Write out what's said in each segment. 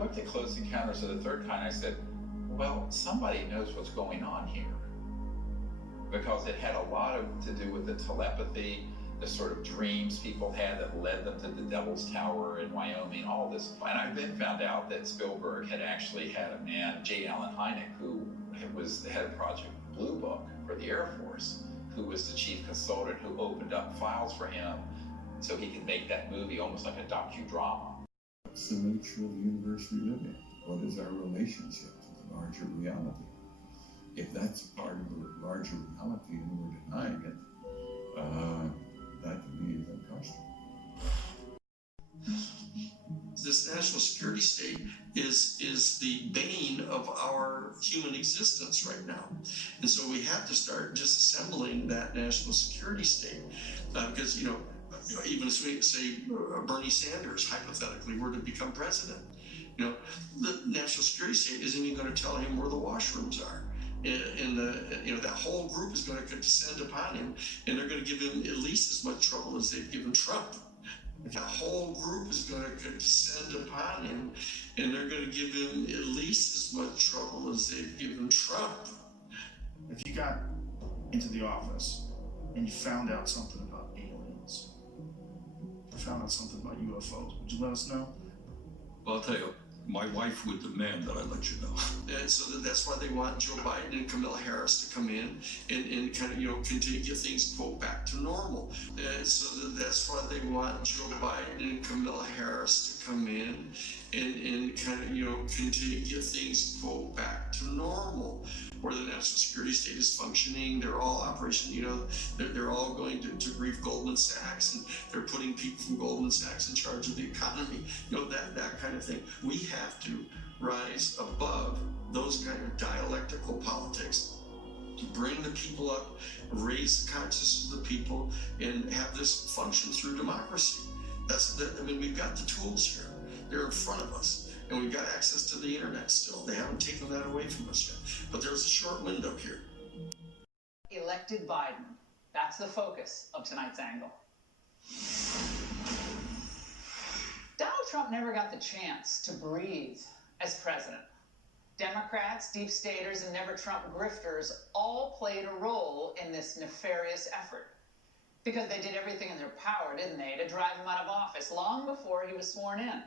looked at Close Encounters of the Third Kind, I said, well, somebody knows what's going on here. Because it had a lot to do with the telepathy, the sort of dreams people had that led them to the Devil's Tower in Wyoming, all this. And I then found out that Spielberg had actually had a man, J. Allen Hynek, who was the head of Project Blue Book for the Air Force, who was the chief consultant who opened up files for him so he could make that movie almost like a docudrama. What's the nature of the universe we live in? What is our relationship to the larger reality? If that's part of the larger reality and we're denying it, that to me is unconscionable. This national security state is the bane of our human existence right now. And so we have to start disassembling that national security state. Because, even if we say Bernie Sanders, hypothetically, were to become president, the national security state isn't even going to tell him where the washrooms are. And that whole group is going to descend upon him, and they're going to give him at least as much trouble as they've given Trump. That whole group is going to descend upon him, and they're going to give him at least as much trouble as they've given Trump. If you got into the office and you found out something about aliens, you found out something about UFOs, would you let us know? Well, I'll tell you, my wife would demand that I let you know. And so that's why they want Joe Biden and Kamala Harris to come in and kind of, continue to get things, quote, back to normal. And so that's why they want Joe Biden and Kamala Harris to come in and kind of, continue to get things, quote, back to normal, where the national security state is functioning. They're all operation, they're all going to brief Goldman Sachs, and they're putting people from Goldman Sachs in charge of the economy, that kind of thing. We have to rise above those kind of dialectical politics, to bring the people up, raise the consciousness of the people, and have this function through democracy. We've got the tools here. They're in front of us. And we've got access to the internet still. They haven't taken that away from us yet. But there's a short window here. Elected Biden. That's the focus of tonight's angle. Donald Trump never got the chance to breathe as president. Democrats, deep staters, and never Trump grifters all played a role in this nefarious effort. Because they did everything in their power, didn't they, to drive him out of office long before he was sworn in.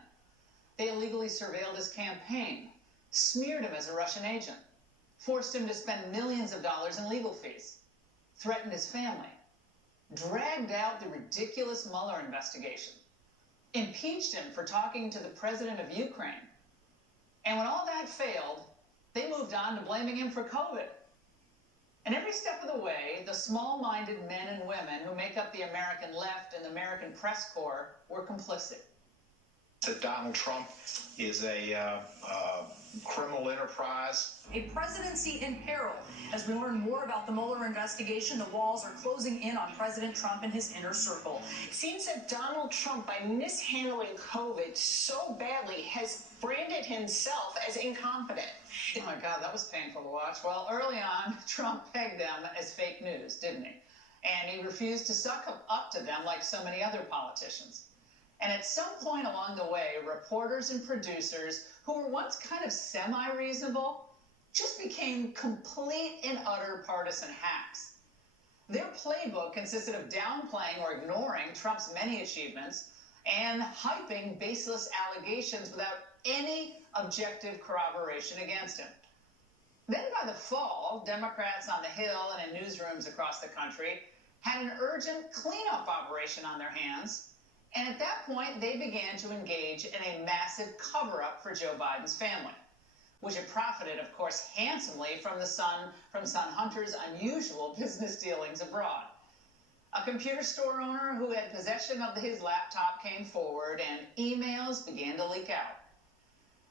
They illegally surveilled his campaign, smeared him as a Russian agent, forced him to spend millions of dollars in legal fees, threatened his family, dragged out the ridiculous Mueller investigation, impeached him for talking to the president of Ukraine. And when all that failed, they moved on to blaming him for COVID. And every step of the way, the small-minded men and women who make up the American left and the American press corps were complicit. That Donald Trump is a criminal enterprise. A presidency in peril. As we learn more about the Mueller investigation, the walls are closing in on President Trump and his inner circle. It seems that Donald Trump, by mishandling COVID so badly, has branded himself as incompetent. Oh my God, that was painful to watch. Well, early on, Trump pegged them as fake news, didn't he? And he refused to suck up to them like so many other politicians. And at some point along the way, reporters and producers who were once kind of semi-reasonable just became complete and utter partisan hacks. Their playbook consisted of downplaying or ignoring Trump's many achievements and hyping baseless allegations without any objective corroboration against him. Then by the fall, Democrats on the Hill and in newsrooms across the country had an urgent cleanup operation on their hands. And at that point, they began to engage in a massive cover-up for Joe Biden's family, which had profited, of course, handsomely from Son Hunter's unusual business dealings abroad. A computer store owner who had possession of his laptop came forward, and emails began to leak out.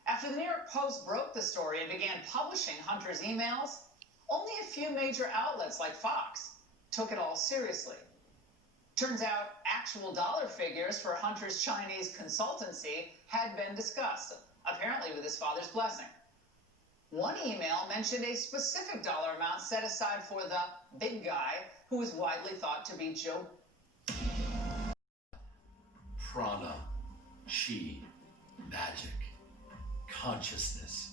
After the New York Post broke the story and began publishing Hunter's emails, only a few major outlets like Fox took it all seriously. Turns out actual dollar figures for Hunter's Chinese consultancy had been discussed, apparently with his father's blessing. One email mentioned a specific dollar amount set aside for the big guy who was widely thought to be Joe. Prana, chi, magic, consciousness.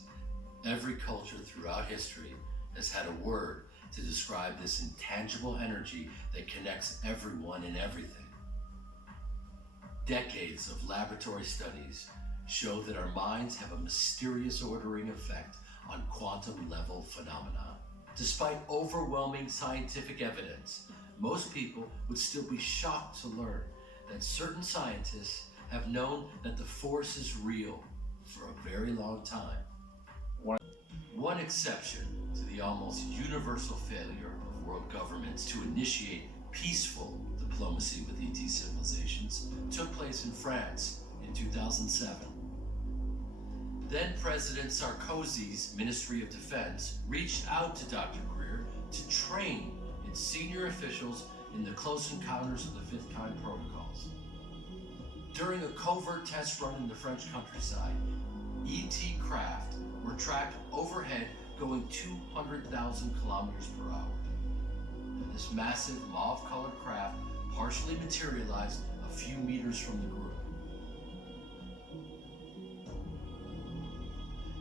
Every culture throughout history has had a word to describe this intangible energy that connects everyone and everything. Decades of laboratory studies show that our minds have a mysterious ordering effect on quantum level phenomena. Despite overwhelming scientific evidence, most people would still be shocked to learn that certain scientists have known that the force is real for a very long time. One exception to the almost universal failure of world governments to initiate peaceful diplomacy with ET civilizations took place in France in 2007. Then President Sarkozy's Ministry of Defense reached out to Dr. Greer to train its senior officials in the close encounters of the fifth kind protocols. During a covert test run in the French countryside, ET craft were tracked overhead going 200,000 kilometers per hour. This massive mauve-colored craft partially materialized a few meters from the group.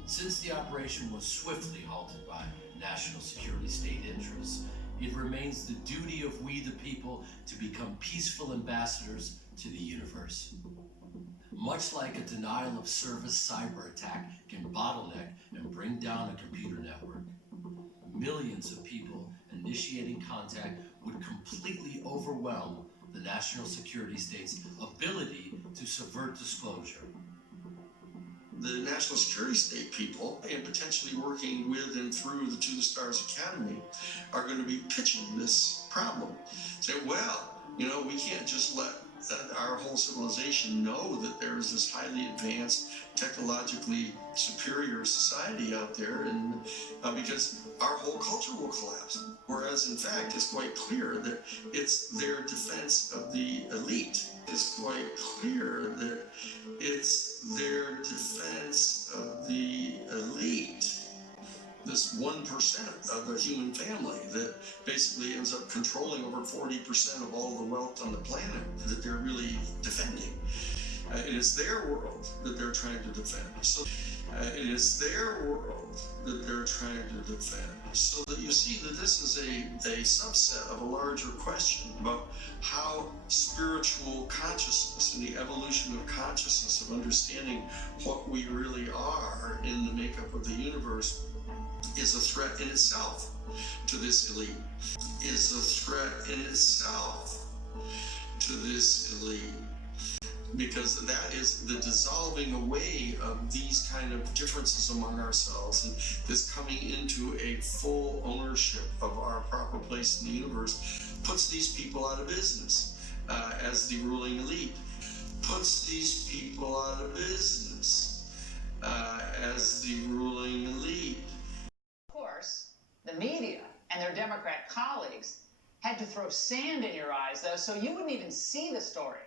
Since the operation was swiftly halted by national security state interests, it remains the duty of we the people to become peaceful ambassadors to the universe. Much like a denial of service cyber attack can bottleneck and bring down a computer network, millions of people initiating contact would completely overwhelm the national security state's ability to subvert disclosure. The national security state people, and potentially working with and through the To the Stars Academy, are going to be pitching this problem. Say, well, we can't just let our whole civilization know that there is this highly advanced, technologically superior society out there, and because our whole culture will collapse. Whereas, in fact, it's quite clear that it's their defense of the elite. It's quite clear that it's their defense of the elite. This 1% of the human family that basically ends up controlling over 40% of all the wealth on the planet that they're really defending. And it's their world that they're trying to defend. So it is their world that they're trying to defend. So that you see that this is a subset of a larger question about how spiritual consciousness and the evolution of consciousness, of understanding what we really are in the makeup of the universe, is a threat in itself to this elite, is a threat in itself to this elite. Because that is the dissolving away of these kind of differences among ourselves, and this coming into a full ownership of our proper place in the universe puts these people out of business as the ruling elite, puts these people out of business as the ruling elite. Of course, the media and their Democrat colleagues had to throw sand in your eyes, though, so you wouldn't even see the story.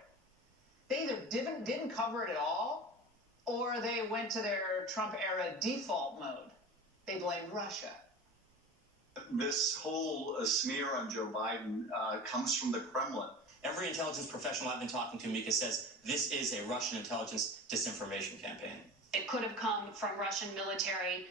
They either didn't cover it at all, or they went to their Trump-era default mode. They blamed Russia. This whole smear on Joe Biden comes from the Kremlin. Every intelligence professional I've been talking to, Mika, says this is a Russian intelligence disinformation campaign. It could have come from Russian military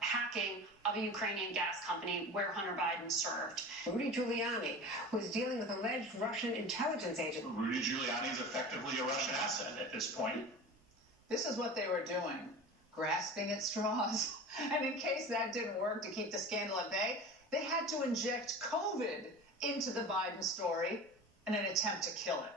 hacking of a Ukrainian gas company where Hunter Biden served. Rudy Giuliani was dealing with alleged Russian intelligence agents. Rudy Giuliani is effectively a Russian asset at this point. This is what they were doing, grasping at straws. And in case that didn't work to keep the scandal at bay, they had to inject COVID into the Biden story in an attempt to kill it.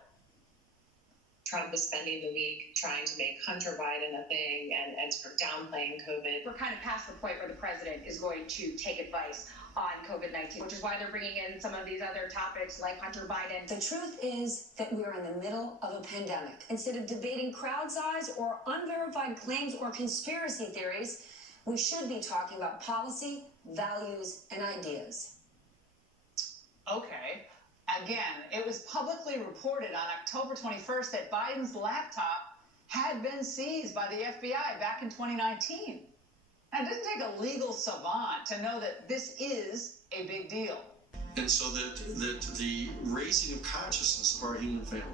Trump is spending the week trying to make Hunter Biden a thing and sort of downplaying COVID. We're kind of past the point where the president is going to take advice on COVID-19, which is why they're bringing in some of these other topics like Hunter Biden. The truth is that we're in the middle of a pandemic. Instead of debating crowd size or unverified claims or conspiracy theories, we should be talking about policy, values, and ideas. Okay. Again, it was publicly reported on October 21st that Biden's laptop had been seized by the FBI back in 2019. Now, it doesn't take a legal savant to know that this is a big deal. And so that the raising of consciousness of our human family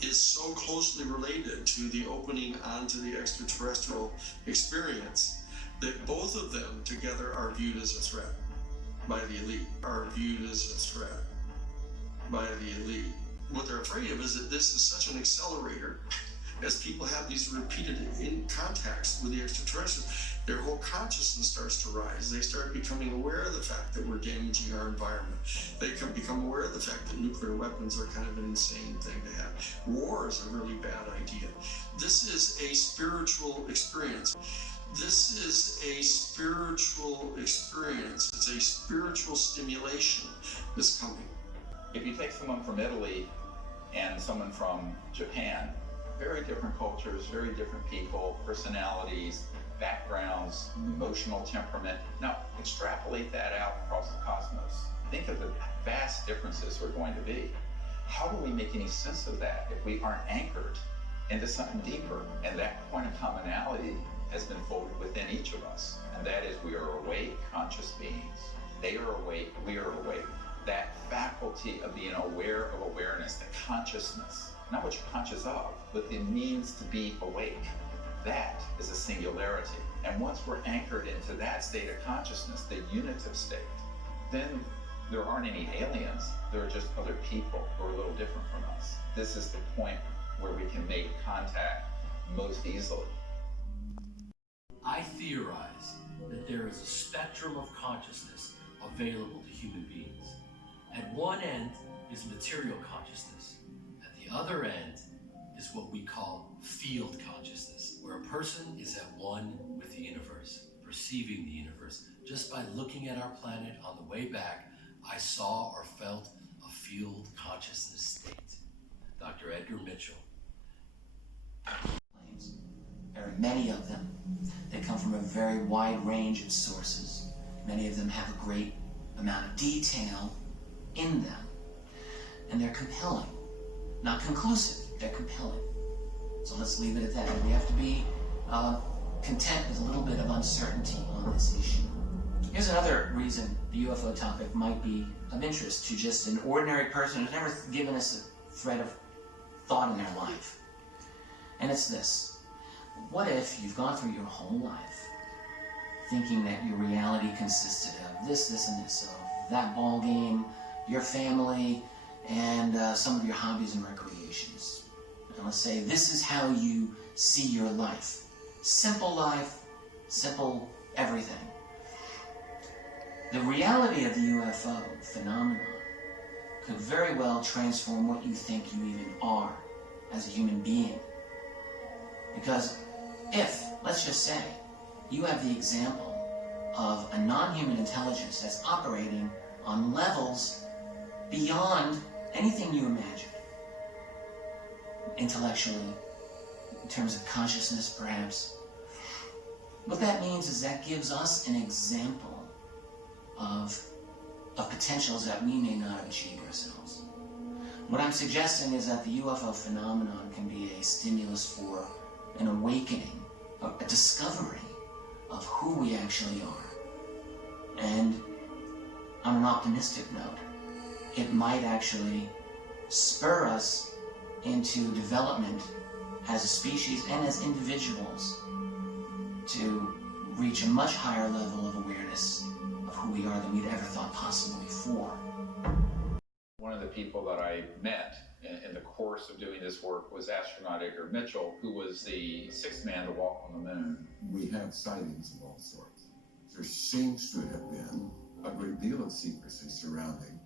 is so closely related to the opening onto the extraterrestrial experience that both of them together are viewed as a threat by the elite, are viewed as a threat by the elite. What they're afraid of is that this is such an accelerator as people have these repeated contacts with the extraterrestrials. Their whole consciousness starts to rise. They start becoming aware of the fact that we're damaging our environment. They can become aware of the fact that nuclear weapons are kind of an insane thing to have. War is a really bad idea. This is a spiritual experience. This is a spiritual experience. It's a spiritual stimulation that's coming. If you take someone from Italy and someone from Japan, very different cultures, very different people, personalities, backgrounds, emotional temperament. Now, extrapolate that out across the cosmos. Think of the vast differences we're going to be. How do we make any sense of that if we aren't anchored into something deeper? And that point of commonality has been folded within each of us. And that is, we are awake, conscious beings. They are awake, we are awake. That faculty of being aware of awareness, the consciousness, not what you're conscious of, but the means to be awake. That is a singularity. And once we're anchored into that state of consciousness, the unitive state, then there aren't any aliens. There are just other people who are a little different from us. This is the point where we can make contact most easily. I theorize that there is a spectrum of consciousness available to human beings. At one end is material consciousness. At the other end is what we call field consciousness, where a person is at one with the universe, perceiving the universe. Just by looking at our planet on the way back, I saw or felt a field consciousness state. Dr. Edgar Mitchell. There are many of them. They come from a very wide range of sources. Many of them have a great amount of detail in them. And they're compelling. Not conclusive, they're compelling. So let's leave it at that. We have to be content with a little bit of uncertainty on this issue. Here's another reason the UFO topic might be of interest to just an ordinary person who's never given us a thread of thought in their life. And it's this. What if you've gone through your whole life thinking that your reality consisted of this, and this, of that ball game, your family, and some of your hobbies and recreations. And let's say this is how you see your life. Simple everything. The reality of the UFO phenomenon could very well transform what you think you even are as a human being. Because if, let's just say, you have the example of a non-human intelligence that's operating on levels beyond anything you imagine, intellectually, in terms of consciousness perhaps, what that means is that gives us an example of potentials that we may not have achieved ourselves. What I'm suggesting is that the UFO phenomenon can be a stimulus for an awakening, a discovery of who we actually are. And on an optimistic note, it might actually spur us into development as a species and as individuals to reach a much higher level of awareness of who we are than we'd ever thought possible before. One of the people that I met in the course of doing this work was astronaut Edgar Mitchell, who was the sixth man to walk on the moon. We have sightings of all sorts. There seems to have been a great deal of secrecy surrounding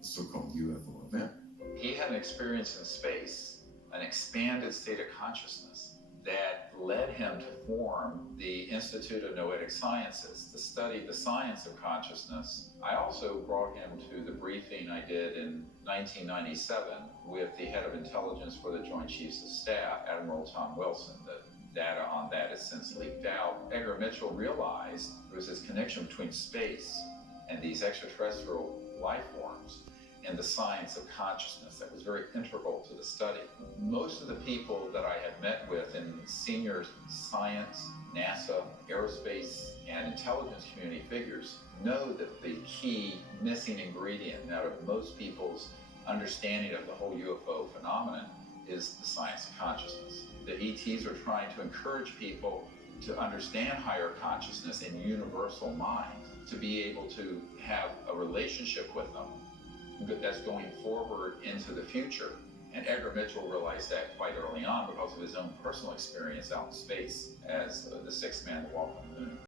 the so-called UFO event. He had an experience in space, an expanded state of consciousness that led him to form the Institute of Noetic Sciences to study the science of consciousness. I also brought him to the briefing I did in 1997 with the head of intelligence for the Joint Chiefs of Staff, Admiral Tom Wilson. The data on that has since leaked out. Edgar Mitchell realized there was this connection between space and these extraterrestrial life forms and the science of consciousness that was very integral to the study. Most of the people that I had met with in senior science, NASA, aerospace, and intelligence community figures know that the key missing ingredient out of most people's understanding of the whole UFO phenomenon is the science of consciousness. The ETs are trying to encourage people to understand higher consciousness and universal mind, to be able to have a relationship with them that's going forward into the future. And Edgar Mitchell realized that quite early on because of his own personal experience out in space as the sixth man to walk on the moon.